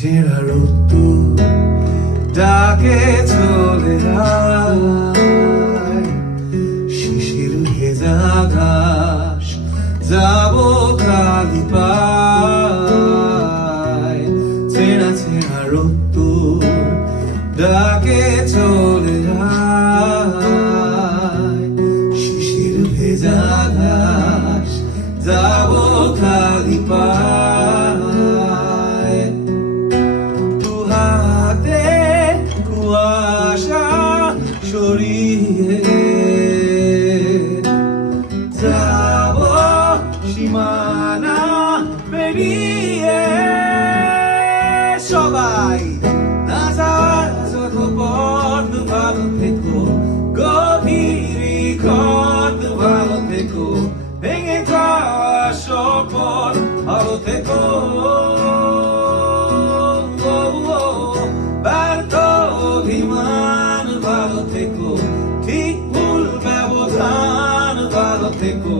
ছেঁড়া রোদ্দুর ডাকে চলে আয়, শিশির ভেজা ঘাস যাবো খালি পায়। ছেঁড়া ছেঁড়া রোদ্দুর ডাকে চলে আয়, শিশির ভেজা ঘাস যাবো খালি পায়। দু হাতে কুয়াশা সরিয়ে যাবো সীমানা পেরিয়ে। সবাই না যাওয়ার যত পথ ভালো থেকো, গভীর খত ভালো থেকো, ভেঙে যাওয়া শপথ ভালো থেকো। ব্যর্থ অভিমান ভালো থেকো, ঠিক ভুল ব্যবধান ভালো থেকো।